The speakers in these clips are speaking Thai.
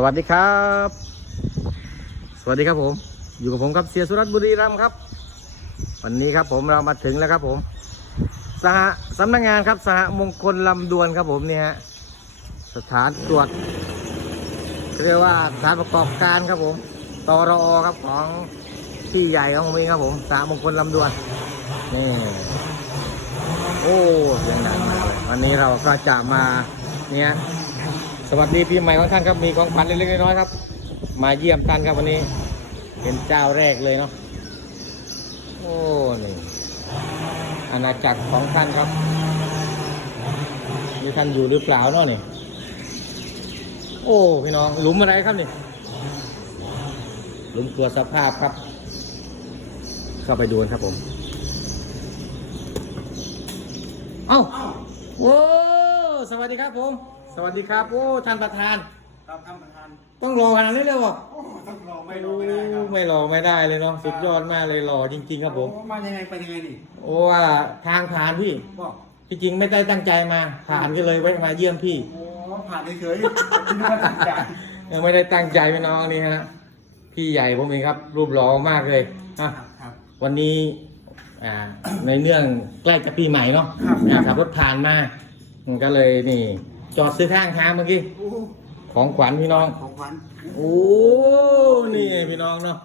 สวัสดีครับ สวัสดีครับผม อยู่กับผมครับเสียสุรัตน์บุรีรัมย์ครับ วันนี้ครับผมเรามาถึงแล้วครับผม สหสำนักงานครับ สหมงคลลำดวนครับผมเนี่ยฮะสถานตรวจเรียกว่าสถานประกอบการครับผมตรอครับของที่ใหญ่ของผมเองครับผมสหมงคลลำดวนนี่โอ้เสียงดังมากเลยวันนี้เราก็จะมาเนี่ย สวัสดีปีใหม่ของท่านครับมีของขวัญเล็กๆน้อยๆครับ มาเยี่ยมท่านครับวันนี้ เป็นเจ้าแรกเลยเนาะโอ้นี่อาณาจักรของท่านครับมีท่านอยู่หรือเปล่าเนาะนี่โอ้พี่น้องหลุมอะไรครับนี่หลุมตัวสภาพครับ เข้าไปดูกันครับผม เอ้าโอ้สวัสดีครับผม สวัสดีครับ โอ้ท่านประธาน ครับท่านประธานต้องรอขนาดนี้เลยเหรอโอ้ต้องรอไม่รอไม่ได้ครับไม่รอไม่ได้เลยเนาะสุดยอดมากเลยรอจริง ๆ ครับผมโอ้มายังไงไปยังไงนี่โอ้ว่าทางผ่านพี่บอกที่จริงไม่ได้ตั้งใจมา ผ่านก็เลยแวะมาเยี่ยมพี่โอ้ผ่านเฉยๆคิดว่าตั้งใจยังไม่ได้ตั้งใจพี่น้องนี่ฮะพี่ใหญ่ผมเองครับ รูปหล่อมากเลยครัอะบครับวันนี้อ่าในเนื่องใกล้จะปีใหม่เนาะครับอ่าขับรถผ่านมามันก็เลยนี่ จอดซื้อข้างทางเมื่อกี้ โอ้ของขวัญพี่น้อง ของขวัญโอ้ นี่ไงพี่น้องเนาะ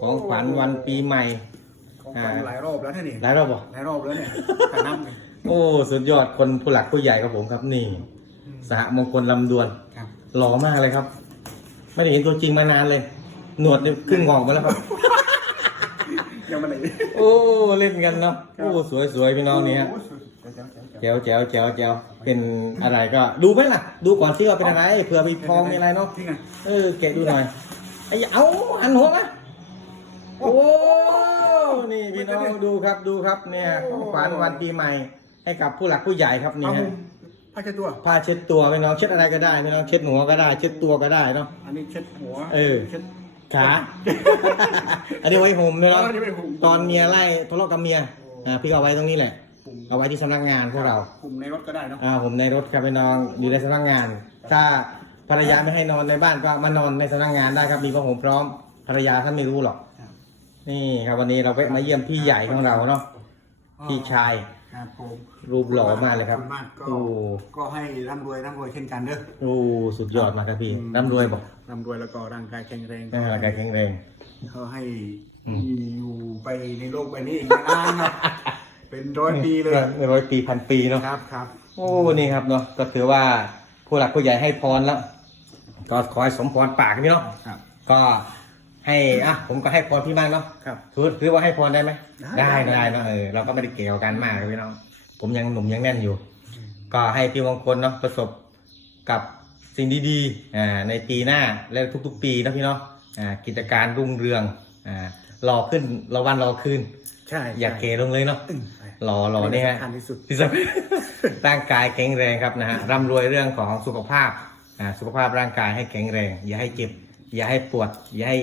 ของขวัญวันปีใหม่ ของขวัญหลายรอบแล้วท่านนี่ได้รอบบ่หลายรอบแล้วเนี่ยแต่นับเลยโอ้ สุดยอด คนผู้หลักผู้ใหญ่ครับผมครับนี่ สหมงคลลำดวน ครับหล่อมากเลยครับ ไม่ได้เห็นตัวจริงมานานเลย หนวดเนี่ยครึ่งงอกมาแล้วครับ ยังมาไหนโอ้ เล่นกันเนาะ โอ้ สวยสวยๆพี่น้องนี่ฮะเดี๋ยว แจ๋วแจ๋วแจ๋วแจ๋วเป็นอะไรก็ดูไหมล่ะ ดูก่อนที่ว่าเป็นอะไรเผื่อมีทองมีอะไรเนาะจริงอะเออแกะดูหน่อยไอ้เอาหันหัวมาโอ้นี่พี่น้องดูครับดูครับเนี่ยของขวัญวันปีใหม่ ให้กับผู้หลักผู้ใหญ่ครับนี่เอาฮะผ้าเช็ดตัวผ้าเช็ดตัวพี่น้องเช็ดอะไรก็ได้พี่น้องเช็ดหัวก็ได้ เช็ดตัวก็ได้เนาะอันนี้เช็ดหัวเออเช็ดขาอันนี้ไว้ห่มพี่น้องอันนี้ไว้ห่มตอนเมียไล่ทะเลาะกับเมียอ่าพี่ก็เอาไว้ตรงนี้แหละ ปุ่มเอาไว้ที่สำนักงานพวกเราปุ่มในรถก็ได้เนาะอ่าผมในรถครับพี่น้องอยู่ในสำนักงาน ถ้าภรรยาไม่ให้นอนในบ้านก็มานอนในสำนักงานได้ครับมีผ้าห่มพร้อมภรรยาท่านไม่รู้หรอกครับนี่ครับวันนี้เราไปมาเยี่ยมพี่ใหญ่ของเราเนาะพี่ชายครับผมรูปหล่อมากเลยครับขอณมากก็โอ้ก็ให้ร่ำรวยร่ำรวยเช่นกันเด้อโอ้สุดยอดมากครับพี่ร่ำรวยบอกร่ำรวยแล้วก็ร่างกายแข็งแรงร่างกายแข็งแรงเขาให้อืมอยู่ไปในโลกใบนี้อีกนานครับ เป็นร้อยปีเลยร้อยปีพันปีเนาะครับครับโอ้นี่ครับเนาะก็ถือว่าผู้หลักผู้ใหญ่ให้พรแล้วก็ขอให้สมพรปากพี่เนาะครับ ก็ให้อะผมก็ให้พรพี่บ้างเนาะครับถือถือว่าให้พรได้ไหมได้ได้ได้ได้เนอะเออเราก็ไม่ได้เกี่ยวกันมากพี่น้องผมยังหนุ่มยังแน่นอยู่ ก็ให้พี่มงคลเนาะประสบกับสิ่งดีๆอ่าในปีหน้าและทุกๆ ปีนะพี่เนาะอ่ากิจการรุ่งเรืองอ่ารอขึ้นรอวันรอคืน ใช่อย่าเกลงเลยเนาะอืมรอรอเนี่ยฮะสำคัญที่สุดที่สำคัญร่างกายแข็งแรงครับนะฮะร่ำรวยเรื่องของสุขภาพอ่าสุขภาพร่างกายให้แข็งแรง อย่าให้เจ็บ อย่าให้ปวด อย่าให้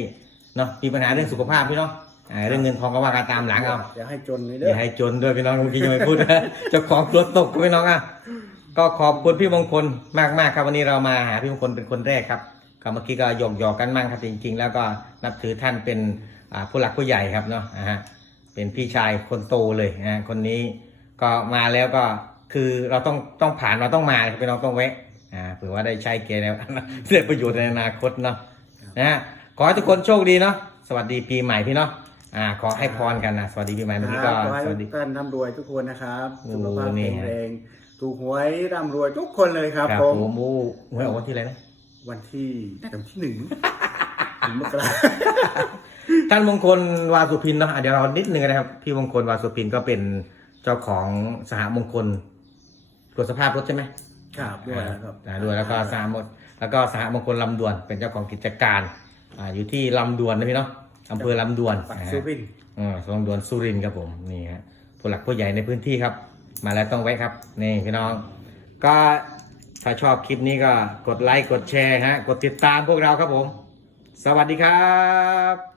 เนาะมีปัญหาเรื่องสุขภาพพี่เนาะอ่าเรื่องเงินทองก็ว่ากันตามหลังเอาอย่าให้จนเลยอเด้อย่าให้จนด้วยพี่น้องเมื่อกี้ยังไม่พูดเจ้าของตัวตกพี่น้องอะก็ขอบคุณพี่มงคลมากมากๆครับวันนี้เรามาหาพี่มงคลเป็นคนแรกครับก็เมื่อกี้ก็หยอกหยอกๆกันมั่งครับจริง ๆ แล้วก็นับถือท่านเป็นอ่าผู้หลักผู้ใหญ่ครับเนาะอ่าฮะ เป็นพี่ชายคนโตเลยนะฮะคนนี้ก็มาแล้วก็คือเราต้องต้องผ่านเราต้องมาครับพี่น้องต้องแวะอ่าเผื่อว่าได้ใช้แกแล้วเสียประโยชน์ในอนาคตเนาะนะฮะขอให้ทุกคนโชคดีเนาะสวัสดีปีใหม่พี่เนาะอ่าขอให้พรกันนะสวัสดีปีใหม่เมื่อกี้คก็รับขอให้สวัสดีท่านร่ำรวยทุกคนนะครับโอ้สุขภาพนี่แข็งฮะ แรงถูกหวยร่ำรวยทุกคนเลยครับครับผผมมโอ้หวยออกวันที่อะไรนะวันที่วันที่หนึ่งถึงมกรา ท่านมงคลวาสุพินเนาะอะเดี๋ยวเรานิดนึงนะครับ พี่มงคลวาสุพินก็เป็นเจ้าของสหมงคลตรวจสภาพรถใช่ไหมครับด้วยนะครับอ่าด้วยแล้วก็สหมงแล้วก็สหมงคลลำดวนเป็นเจ้าของกิจการอ่าอยู่ที่ลำดวนนะพี่เนาะอำเภอลำดวนปักนะฮะ ซูรินทร์อ่าลำดวนสุรินทร์ครับผมนี่ฮะผู้หลักผู้ใหญ่ในพื้นที่ครับ มาแล้วต้องแวะครับนี่พี่น้อง ก็ถ้าชอบคลิปนี้ก็กดไลค์กดแชร์ฮะกดติดตามพวกเราครับผม สวัสดีครับ